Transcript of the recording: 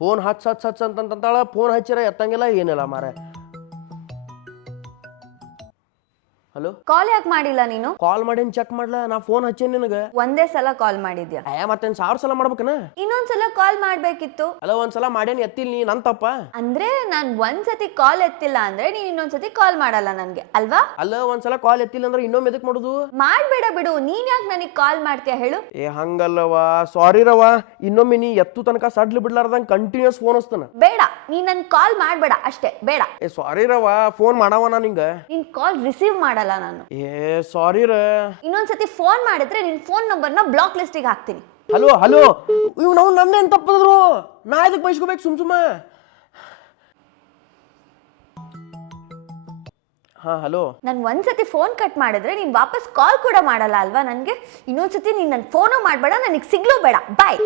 Phone ಹಚ್ ಅಂತಂತಾಳ. Phone ಹಚ್ಚಿರ ಎತ್ತಂಗಿಲ್ಲ ಏನಿಲ್ಲ ಮಾರ. ಹಲೋ, ಕಾಲ್ ಯಾಕೆ ಮಾಡಿಲ್ಲ ನೀನು? ಕಾಲ್ ಮಾಡೇನ್ ಚೆಕ್ ಮಾಡ್ಲಾ? ನಾ ಫೋನ್ ಹಚ್ಚೇನ್ ನಿನಗೆ. ಒಂದೇ ಸಲ ಕಾಲ್ ಮಾಡಿದ್ಯಾ? ಮತ್ತೇನ್ 1000 ಸಲ ಮಾಡ್ಬೇಕನ? ಇನ್ನೊಂದ್ಸಲ ಕಾಲ್ ಮಾಡ್ಬೇಕಿತ್ತು. ಅಲ್ಲ, ಒಂದ್ಸಲ ಮಾಡೇನ್ ಎತ್ತಿಲ್ ನೀ, ನನ್ ತಪ್ಪ. ಅಂದ್ರೆ ನಾನ್ ಒಂದ್ಸತಿ ಕಾಲ್ ಎತ್ತಿಲ್ಲ ಅಂದ್ರೆ ನೀನ್ ಇನ್ನೊಂದ್ಸತಿ ಕಾಲ್ ಮಾಡಲ್ಲ ನನ್ಗೆ ಅಲ್ವಾ? ಅಲ್ಲ, ಒಂದ್ಸಲ ಕಾಲ್ ಎತ್ತಿಲ್ಲ ಅಂದ್ರೆ ಇನ್ನೊಮ್ಮೆ ಎದಕ್ ಮಾಡುದು? ಮಾಡ್ಬೇಡ ಬಿಡು, ನೀನ್ ಯಾಕೆ ನನಗ್ ಕಾಲ್ ಮಾಡ್ತೀಯ ಹೇಳು? ಹಂಗಲ್ಲವಾ, ಸಾರಿ ರವಾ. ಇನ್ನೊಮ್ಮೆ ನೀ ಎತ್ತು ತನಕ ಸಡ್ಲಿ ಬಿಡ್ಲಾರ್ದಂಗ್ ಕಂಟಿನ್ಯೂಸ್ ಫೋನ್ ಹಚ್ತಾನ. ಬೇಡ, ನೀನ್ ನನ್ ಕಾಲ್ ಮಾಡ್ಬೇಡ ಅಷ್ಟೇ, ಬೇಡ. ಸಾರಿ ರವಾ, ಫೋನ್ ಮಾಡವನ ನಿಂಗ. ನಿನ್ ಕಾಲ್ ರಿಸೀವ್ ಮಾಡಲ್ಲ ನಾನು. ಸಾರಿ ರ. ಇನ್ನೊಂದ್ಸತಿ ಫೋನ್ ಮಾಡಿದ್ರೆ ನಿನ್ ಫೋನ್ ನಂಬರ್ನ ಬ್ಲಾಕ್ ಲಿಸ್ಟಿಗೆ ಹಾಕ್ತೀನಿ. ಹಲೋ ಹಲೋ, ಇವ್ ನಾವು ನಂದೇನ್ ತಪ್ಪದ್ರು? ನಾ ಇದಕ್ ಬಯಸ್ಕೋಬೇಕು ಸುಮ್. ಹಾ ಹಲೋ. ನಾನು ಒಂದ್ಸತಿ ಫೋನ್ ಕಟ್ ಮಾಡಿದ್ರೆ ನೀನ್ ವಾಪಸ್ ಕಾಲ್ ಕೂಡ ಮಾಡಲ್ಲ ಅಲ್ವಾ ನನ್ಗೆ? ಇನ್ನೊಂದ್ಸತಿ ನೀನ್ ನನ್ ಫೋನು ಮಾಡ್ಬೇಡ, ನನಗೆ ಸಿಗ್ಲೂ ಬೇಡ. ಬಾಯ್.